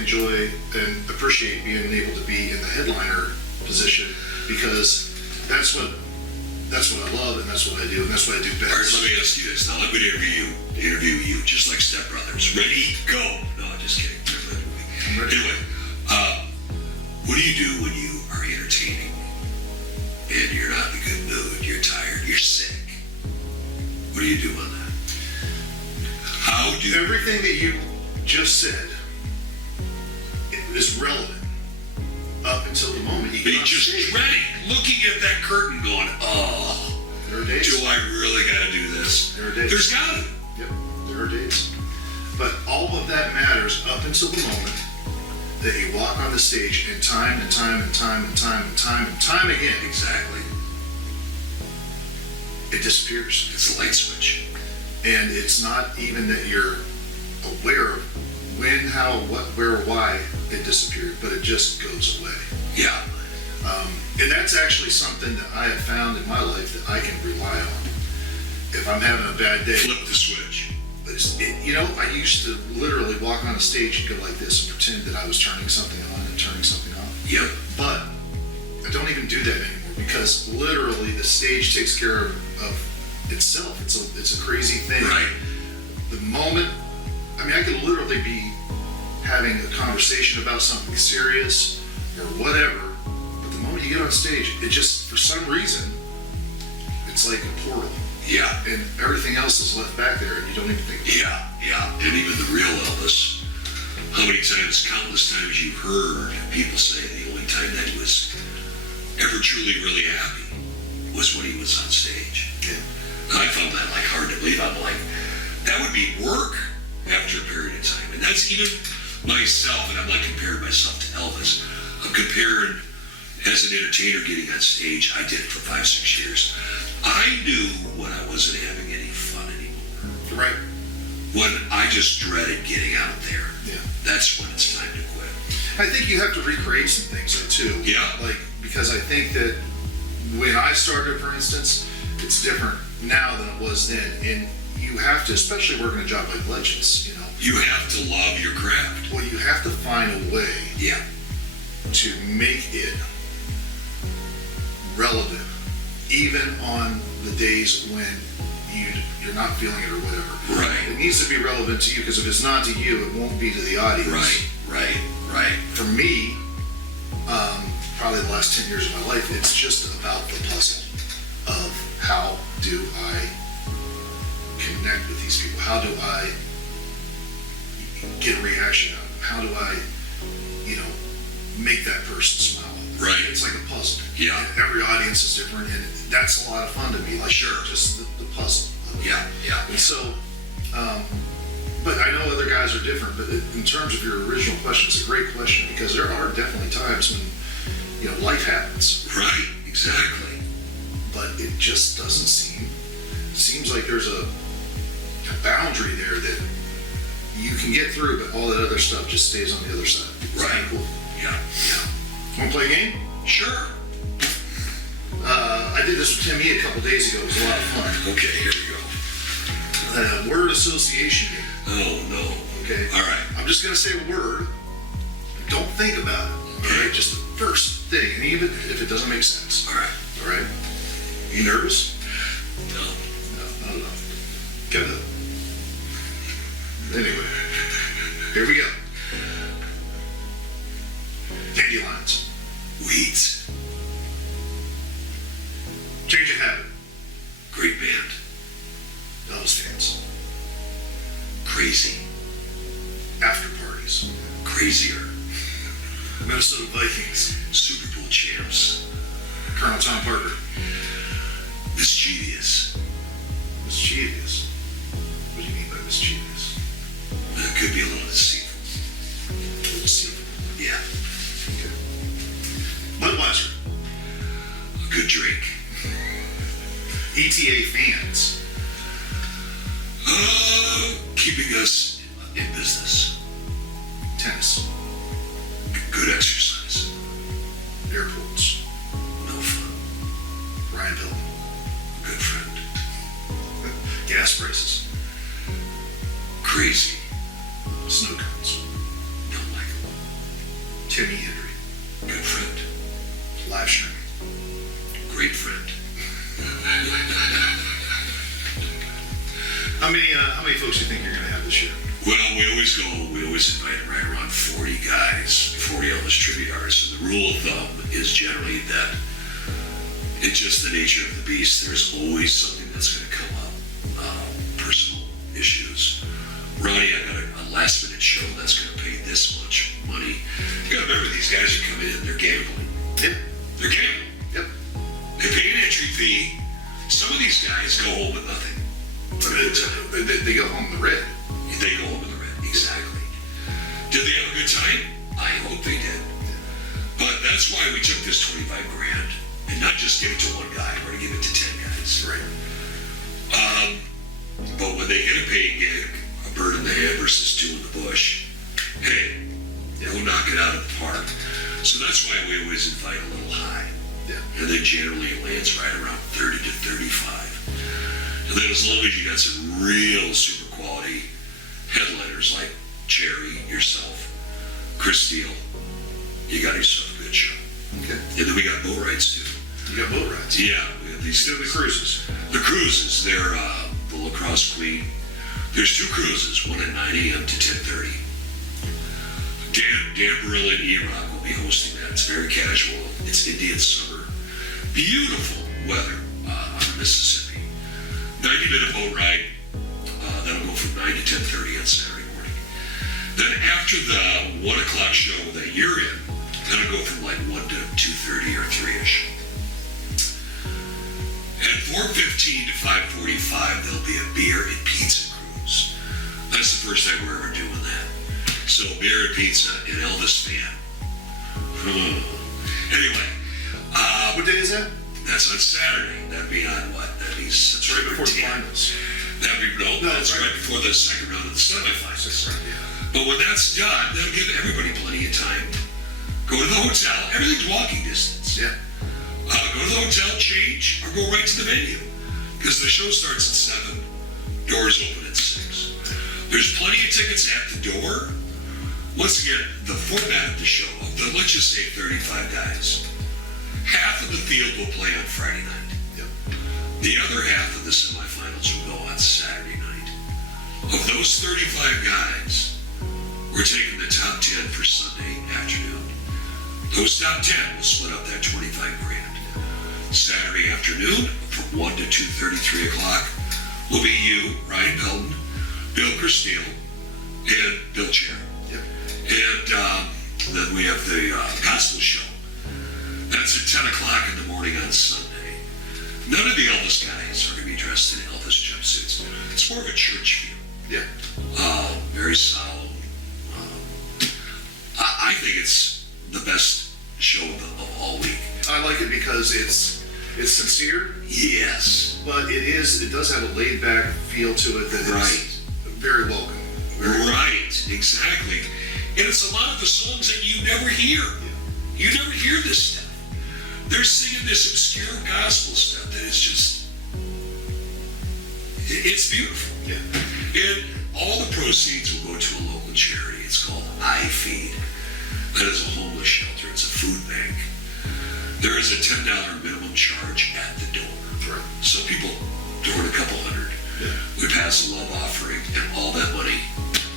enjoy and appreciate being able to be in the headliner position, because that's what I love, and that's what I do, and that's what I do best. All right, let me ask you this. Now, I'm going to interview you just like Step Brothers. Ready? Go! No, I'm just kidding. Anyway, what do you do when you are entertaining and you're not in a good mood, you're tired, you're sick? What do you do on that? How do everything that you just said is relevant up until the moment you get on just stage. dreading, looking at that curtain going, oh, there are days. Do I really got to do this? There are days. There's got to. Yep, there are days. But all of that matters up until the moment that you walk on the stage, and time and time and time and time and time and time again. Exactly. It disappears. It's a light switch. And it's not even that you're aware of when, how, what, where, why it disappeared, but it just goes away. Yeah. And that's actually something that I have found in my life that I can rely on. If I'm having a bad day. Flip the switch. I used to literally walk on a stage and go like this and pretend that I was turning something on and turning something off. Yep. But I don't even do that anymore, because literally the stage takes care of itself. It's a crazy thing. Right. The moment, I could literally be having a conversation about something serious or whatever, but the moment you get on stage, it just, for some reason, it's like a portal. Yeah. And everything else is left back there, and you don't even think about it. Yeah. And even the real Elvis, how many times, countless times you've heard people say the only time that he was ever truly really happy was when he was on stage. Yeah. And I found that hard to believe. I'm like, that would be work after a period of time. And that's even myself, and I'm not comparing myself to Elvis. I'm comparing as an entertainer getting on stage. I did it for 5-6 years. I knew when I wasn't having any fun anymore. Right. When I just dreaded getting out there. Yeah. That's when it's time to quit. I think you have to recreate some things though too. Yeah. Because I think that when I started, for instance, it's different now than it was then. And you have to, especially working a job like Legends, You have to love your craft. Well, you have to find a way to make it relevant, even on the days when you're not feeling it or whatever. Right. It needs to be relevant to you, because if it's not to you, it won't be to the audience. Right. For me, probably the last 10 years of my life, it's just about the puzzle of how do I connect with these people? How do I get a reaction out of them? How do I, make that person smile? Right. It's like a puzzle. Yeah. And every audience is different, and that's a lot of fun to me. Just the puzzle. Yeah. And so, but I know other guys are different, but in terms of your original question, it's a great question, because there are definitely times when, life happens. Right, exactly. But it just doesn't seems like there's a boundary there that you can get through, but all that other stuff just stays on the other side. It's Right. kinda cool. Yeah. Want to play a game? Sure. I did this with Timmy a couple days ago. It was a lot of fun. Okay, here we go. Word association game. Oh, no. Okay. All right. I'm just going to say a word. Don't think about it. All right. Just the first thing, and even if it doesn't make sense. All right. All right. You nervous? No. No, not at all. Good. Anyway, here we go. Dandelions. Weeds. Change of habit. Great band. Elvis fans. Crazy. After parties. Crazier. Minnesota Vikings. Super Bowl champs. Colonel Tom Parker. Mischievous. Mischievous. What do you mean by mischievous? It could be a little deceitful. A little deceitful. Yeah. Okay. Budweiser. A good drink. ETA fans. Keeping us in business. Tennis. Good exercise. Airports. No fun. Ryan Bill. Good friend. Gas prices. Crazy. Snow cones. Don't like them. folks do you think you're going to have this year? Well, we always invite right around 40 guys, 40 Elvis tribute artists. And the rule of thumb is generally that it's just the nature of the beast. There's always something that's going to come up. Personal issues. Ronnie, I got a last minute show that's going to pay this much money. You got to remember, these guys are coming in, they're gambling. Yep. They're gambling. Yep. They pay an entry fee. Some of these guys go home with nothing. They go home in the red. They go home with the red. Exactly. Did they have a good time? I hope they did. But that's why we took this 25 grand and not just give it to one guy. We're going to give it to 10 guys. Right. But when they get a paying gig, a bird in the hand versus two in the bush, hey, they'll knock it out of the park. So that's why we always invite a little high. Yeah. And then generally it lands right around 30 to 35. And then as long as you got some real super quality headliners like Cherry, yourself, Chris Steele, you got yourself a good show. Okay. And then we got boat rides too. You got boat rides. Yeah, we have these. Still the cruises. The cruises, they're the Lacrosse Queen. There's two cruises, one at 9 a.m. to 10:30. Dan Barilla and E-Rock will be hosting that. It's very casual. It's Indian summer. Beautiful weather on the Mississippi. 90-minute boat ride. That'll go from 9 to 10:30 on Saturday morning. Then after the 1 o'clock show that you're in, that'll go from like 1 to 2:30 or 3-ish. At 4:15 to 5:45, there'll be a beer and pizza cruise. That's the first time we're ever doing that. So beer and pizza, an Elvis fan. Anyway. What day is that? That's on Saturday. That'd be on what? That'd be It's right before the 10. finals. That'd be, no, that's right before the second round of the semifinals. But when that's done, that'll give everybody plenty of time. Go to the hotel. Everything's walking distance. Yeah. Go to the hotel, change, or go right to the venue. Because the show starts at 7. Doors open at 6. There's plenty of tickets at the door. Once again, the format of the show, let's just say 35 guys. Half of the field will play on Friday night. Yep. The other half of the semifinals will go on Saturday night. Of those 35 guys, we're taking the top 10 for Sunday afternoon. Those top 10 will split up that 25 grand. Saturday afternoon, from 1 to 2:30, 3 o'clock, will be you, Ryan Pelton, Bill Christine, and Bill Cherry. Yep. And then we have the gospel show. That's at 10 o'clock in the morning on Sunday. None of the Elvis guys are going to be dressed in Elvis jumpsuits. It's more of a church feel. Yeah. Very solemn. I think it's the best show of all week. I like it because it's sincere, Yes. but it does have a laid back feel to it that is very welcome. Right, exactly. And it's a lot of the songs that you never hear. You never hear this stuff. They're singing this obscure gospel stuff that is just, it's beautiful. Yeah. And all the proceeds will go to a local charity. It's called iFeed. That is a homeless shelter. It's a food bank. There is a $10 minimum charge at the door. Right. So people throw in a couple hundred. Yeah. We pass a love offering, and all that money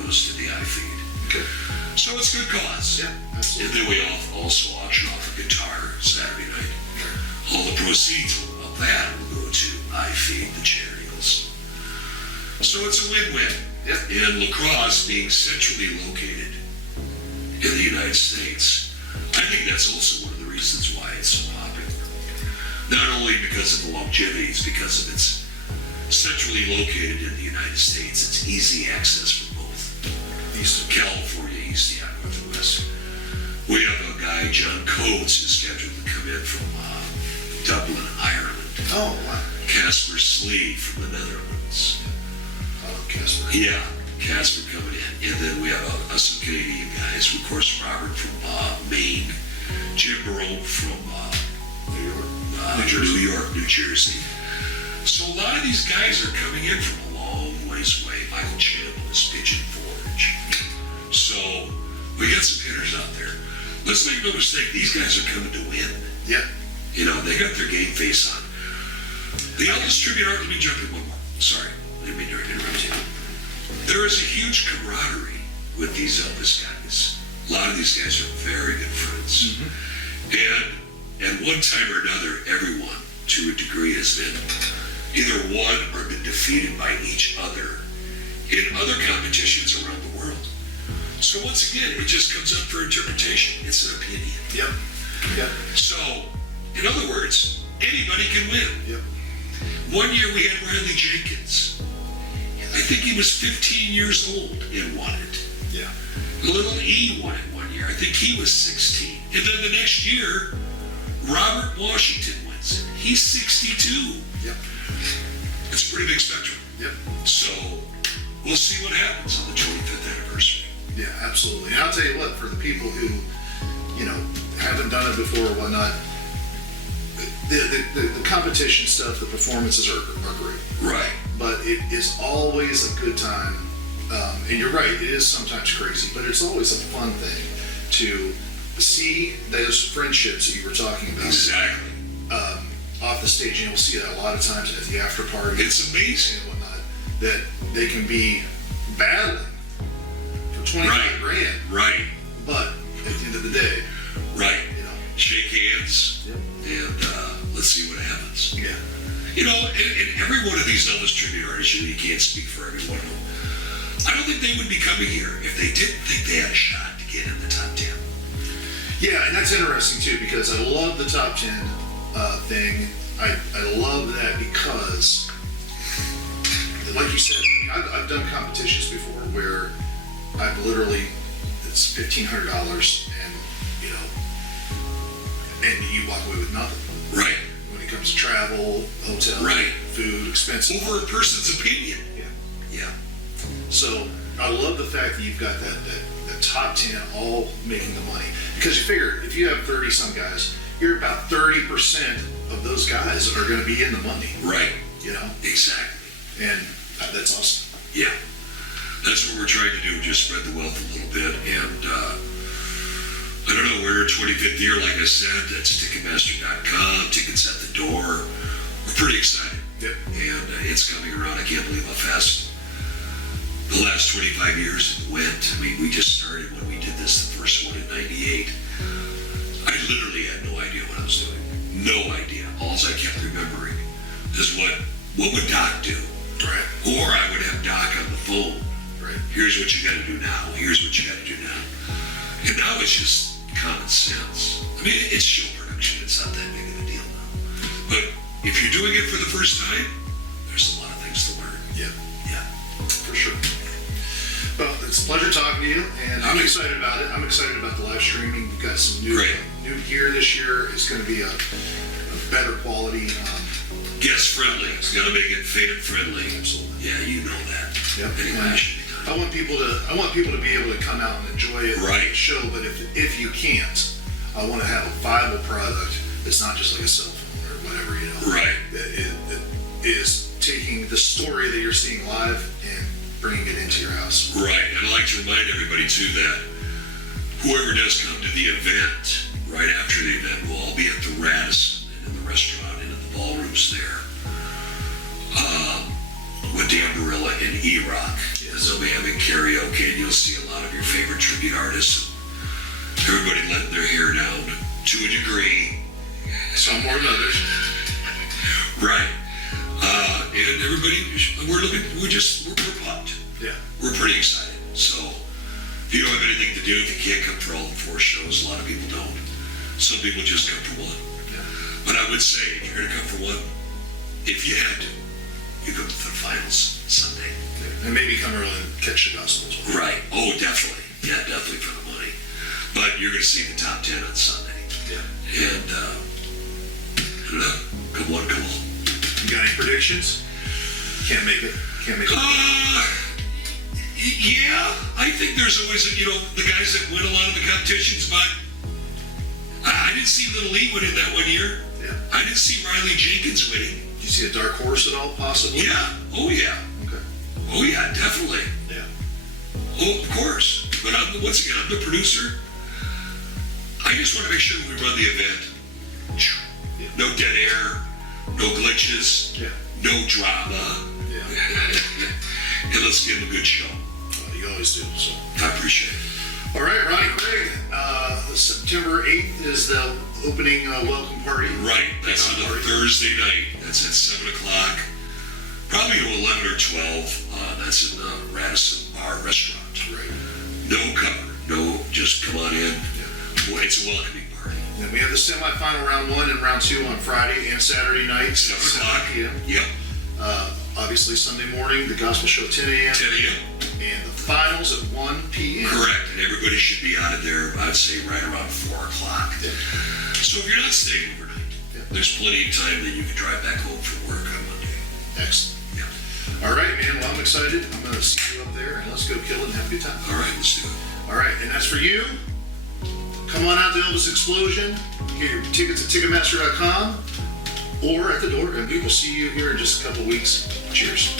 goes to the iFeed. Okay. So it's good cause. Yeah, And absolutely. then we also auction off a guitar Saturday night. All the proceeds of that will go to iFeed the charity also. So it's a win-win. Yep. And La Crosse being centrally located in the United States, I think that's also one of the reasons why it's so popular. Not only because of the longevity, it's because of its centrally located in the United States. It's easy access from both East California, East, yeah, North and West. We have a guy, John Coates, is scheduled to come in from Dublin, Ireland. Oh, wow. Casper Sleeve from the Netherlands. Casper. Yeah, Casper coming in. And then we have some Canadian guys. Of course, Robert from Maine. Jim Barone from New York. New York, New Jersey. So a lot of these guys are coming in from a long ways away. Michael Campbell is Pigeon Forge. So we got some hitters out there. Let's make no mistake, these guys are coming to win. Yeah. You know, they got their game face on. The Elvis tribute art, let me jump in one more. Sorry, I didn't mean to interrupt you. there is a huge camaraderie with these Elvis guys. A lot of these guys are very good friends. And at one time or another, everyone, to a degree, has been either won or been defeated by each other in other competitions around the world. So once again, it just comes up for interpretation. It's an opinion. Yep. Yep. So, in other words, anybody can win. Yep. One year we had Riley Jenkins. I think he was 15 years old and won it. Yeah. Little E won it one year. I think he was 16. And then the next year, Robert Washington wins it. He's 62. Yep. It's a pretty big spectrum. Yep. So we'll see what happens on the 25th anniversary. Yeah, absolutely. And I'll tell you what, for the people who, haven't done it before or whatnot, the competition stuff, the performances are great. Right. But it is always a good time. And you're right, it is sometimes crazy, but it's always a fun thing to see those friendships that you were talking about. Exactly. Off the stage, and you'll see that a lot of times at the after party. It's amazing. And whatnot, that they can be battling for 25 grand. Right. But at the end of the day, right. Shake hands. Yep. And let's see what happens. Yeah. And every one of these Elvis tribute artists, you can't speak for every one of them. I don't think they would be coming here if they didn't think they had a shot to get in the top 10. Yeah, and that's interesting too, because I love the top 10 thing. I love that because, like you said, I've done competitions before where I've literally, it's $1,500 and you walk away with nothing. Right. When it comes to travel, hotel, right. food, expenses. Over a person's opinion. Yeah. So I love the fact that you've got that top 10 all making the money. Because you figure if you have 30 some guys, you're about 30% of those guys are going to be in the money. Right. Exactly. And that's awesome. Yeah. That's what we're trying to do, just spread the wealth a little bit. And I don't know, we're in 25th year, like I said. That's Ticketmaster.com, tickets at the door. We're pretty excited. Yep. And it's coming around. I can't believe how fast the last 25 years went. I mean, we just started when we did this, the first one in 98. I literally had no idea what I was doing. No idea. All I kept remembering is what would Doc do? Right. Or I would have Doc on the phone. Right. Here's what you got to do now. Here's what you got to do now. And now it's just common sense. I mean, it's show production. It's not that big of a deal now. But if you're doing it for the first time, there's a lot of things to learn. Yeah. Yeah. For sure. Well, it's a pleasure talking to you, and I'm excited about it. I'm excited about the live streaming. We've got some new gear this year. It's going to be a better quality. Guest friendly. It's going to make it fan friendly. Absolutely. Yeah, you know that. Yep. Anyway, I want people to be able to come out and enjoy it. Right. The show, but if you can't, I want to have a viable product that's not just like a cell phone or whatever, Right. That is taking the story that you're seeing live and bringing it into your house. Right. And I'd like to remind everybody too that whoever does come to the event, right after the event, will all be at the Radisson and in the restaurant and in the ballrooms there. With Dan Barilla and E-Rock. Yes. They'll be having karaoke, and you'll see a lot of your favorite tribute artists. Everybody letting their hair down to a degree. Some more than others. Right. And everybody, we're pumped. Yeah. We're pretty excited. So if you don't have anything to do, if you can't come for all the 4 shows, a lot of people don't. Some people just come for one. Yeah. But I would say, if you're going to come for one, if you had to, you come to the finals Sunday. Yeah. And maybe come early and catch the gospel as well. Right. Oh, definitely. Yeah, definitely for the money. But you're going to see the top 10 on Sunday. Yeah. And, I don't know. Come on. You got any predictions? Can't make it. Yeah. I think there's always, the guys that win a lot of the competitions, but I didn't see Little E winning that one year. Yeah. I didn't see Riley Jenkins winning. Do you see a dark horse at all, possibly? Yeah. Oh, yeah. Okay. Oh, yeah, definitely. Yeah. Oh, of course. But once again, I'm the producer. I just want to make sure we run the event. Yeah. No dead air, no glitches, Yeah. no drama. Yeah. And let's give them a good show. You always do. So I appreciate it. all right, Ronnie Craig. September 8th is the opening welcome party. Right, that's on a Thursday night. That's at 7 o'clock, probably to 11 or 12. That's in the Radisson Bar Restaurant. Right. No cover, no, just come on in. Boy, it's a welcoming party. Then we have the semifinal round 1 and round 2 on Friday and Saturday night, 7 o'clock. p.m. Yep, Obviously Sunday morning, the gospel show 10 a.m. 10 a.m. and the finals at 1 p.m. Correct, and everybody should be out of there, I'd say, right around 4 o'clock. Yeah. So if you're not staying overnight, there's plenty of time that you can drive back home from work on Monday. Excellent. Yeah. All right, man. Well, I'm excited. I'm going to see you up there, and let's go kill it and have a good time. All right, let's do it. All right, and that's for you. Come on out to Elvis Explosion. Get your tickets at Ticketmaster.com or at the door, and we will see you here in just a couple weeks. Cheers.